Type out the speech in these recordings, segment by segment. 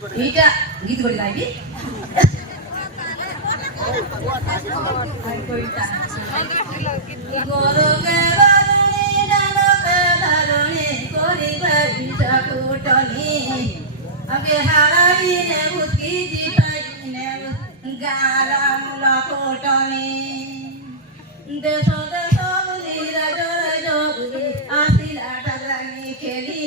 এইটা গীত করে গাইবি আগে হারাই নে বুঝি জিতাই নে গারাম লকটনি দেশ দেশ বুঝিরা জয় জগরি আসিলা টাগরানি খেলি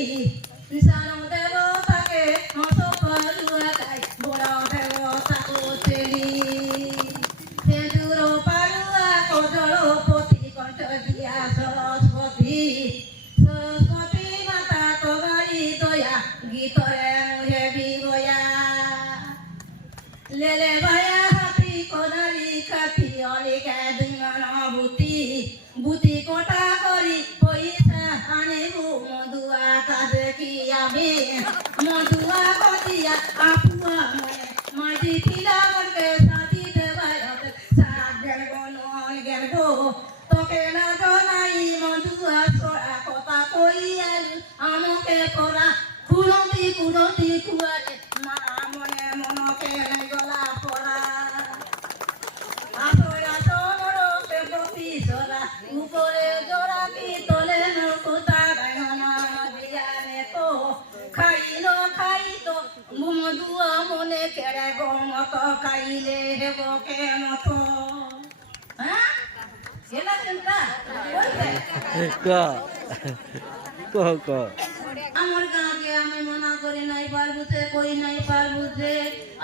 সানো দেব তাকে হস পালুয়া গাই বড় দেব তাকো ছেলি সেদুর পালুয়া কোজল পতি কণ্ঠ দিয়া সরস্বতী সরস্বতী মাতা তোমারি দয়া গীতরে মুহে বিগয়া লেলে ভায়া হাতি কোদালি কাঠি অলিকে দুঙ্গন বুতি বুতি কোটা করি পয়সা আনিবু মধুয়া কাজে কি আমি মধুয়া কতিয়া আপুয়া মনে মাটি পিলা করকে সাথী দেবায়ত সাত গেলবো নয় গেলবো তোকে না জনাই মধুয়া সরা কথা কইয়াল আমাকে পড়া কুলতি কুলতি কুয়ারে মা মনে মনকে গলা পড়া আসরে আসর পেপতি সরা উপরে জোড়া কি তোলে নকুতা গায়না দিয়ানে তো খাইলো খাইতো মধুয়া মনে কেড়ে গমত খাইলে হেব কে মত হ্যাঁ এলা চিন্তা বলতে আমার গাঁকে আমি মনা করি নাই পারবুতে করি নাই পারবুতে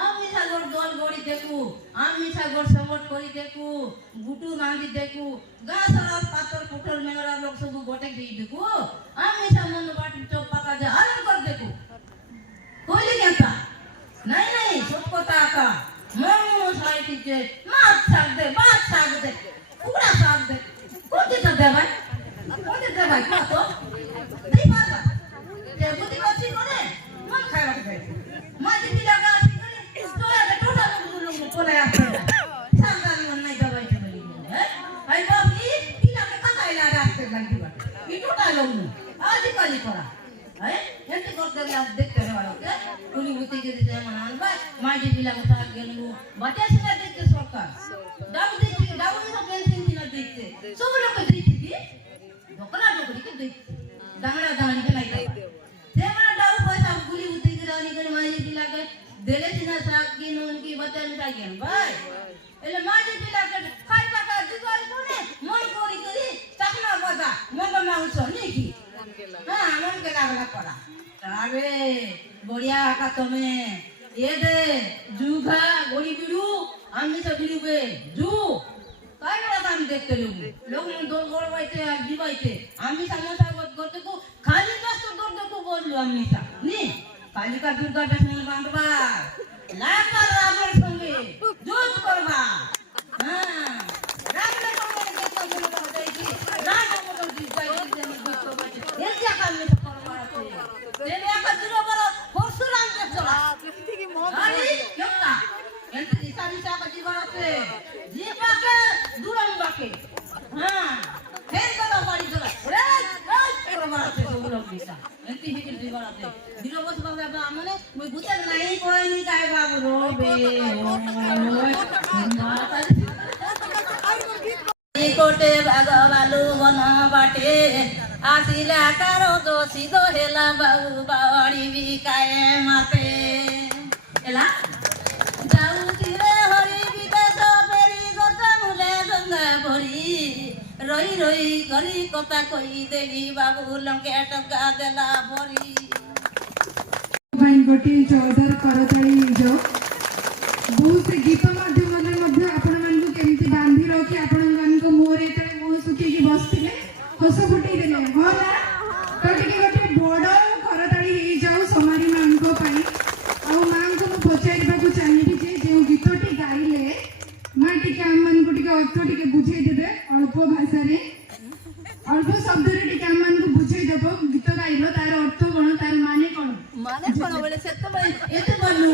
আমি সাগর দল গড়ি দেখু আমি সাগর সবট করি দেখু গুটু গাঁদি দেখু গা সারা পাতর পুটর মেগরা লোক সব গোটে দিয়ে দেখু আমি সামন বাটি চোপ পাকা যে আলম কর দেখু কইলি কেনটা নাই নাই সব কথা আকা মন সাইটিতে মাছ শাক দে ভাত শাক দে কুড়া শাক দে কোটিটা দে ভাই কত দেই পারবা বুদ্ধি করছি করে মন খারাপ করে মাঝে পিলা গাছ করে তোরা টোটা লোক করে আসে সাবধান মন নাই দবাই বলি হ্যাঁ আই বাবি পিলাকে কাটাইলা রাখতে লাগি বাট ই টোটা লোক আদি কালি করা হ্যাঁ এতে করতে লাভ দেখতে রেওয়াকে উনি বুদ্ধি কে দিতে মান ভাই মাঝে পিলাকে সাথ গেলু বাচ্চা সেটা দেখতে সরকার দাও দেখতে দাও সব পেনশন কিনা দেখতে সব লোক দেখতে কি দোকানা ডোকরি কে দেখতে দাঁড়া দাঁড়ি কে নাই सेमना डाउ पैसा गुली उठी गिरानी के माजी पिला के देले सिना साग की नून की बतन का गेन भाई एले माजी पिला के खाई पाका दिवाल कोने मन कोरी करी चकना बजा मन ना उछो नी की हां मन के लागला पड़ा अरे बढ़िया का तमे ये दे जुगा गोड़ी बिडू आमी सब बिडूबे जू काय बड़ा काम देखते लोग मन दोन गोड़ बैठे আর দিবাইতে আমি সমস্যা করতে কো খালি কষ্ট দর্দ কো বললো আমি তা নি কালিকা দুর্গা দেশন বাঁধবা লাকা রামের সঙ্গে যুদ্ধ করবা হ্যাঁ রামের সঙ্গে দেখো মনে হচ্ছে কি রাম মতো দিবাই দিতে নি যুদ্ধ বাজে এর যা কাম নি করবা আছে তেলে একা দুটো বড় পরশুরাম দেখছলা ঠিকই মন আরে কেমনা এন্তে দিশারি চাকা জীবন আছে জীবাকে দুরম বাকে হ্যাঁ ফের কথা বাড়ি চলা রে করবা আছে সবগুলো দিশা এন্তে হিকে জীবন আছে দিলো বস বাবা আমনে মই বুঝতে নাই কইনি কাই বাবু রবে কোটে ভাগবালু বন বাটে আসিলা কারো দোষী দোহেলা বাবু বাড়ি বিকায় মাতে এলা যাউছি রে হরি বিদেশ ফেরি গতা মুলে গঙ্গা ভরি রই রই করি কথা কই দেলি বাবু লঙ্কে টকা দেলা ভরি ভাই গোটি চৌধুরী করতাଳି जो बहुत गीत माध्यम मध्य आपण मानकु केमती बांधी रखी आपण मानकु मोरे ते मुह सुखी की बसथिले हस फुटी देले हो ना तो टिके गोटे बड़ करताଳି हे जाऊ समारी मानको पई आ मानको मु पचारिबा को चाहिबी जे जे गीतटी गाइले मा टिके हम मानकु टिके अर्थ टिके बुझाई देबे अल्प भाषा रे अल्प शब्द रे टिके हम मानकु बुझाई देबो गीत गाइलो तार अर्थ कोन तार माने कोन बोले से तो एते बनू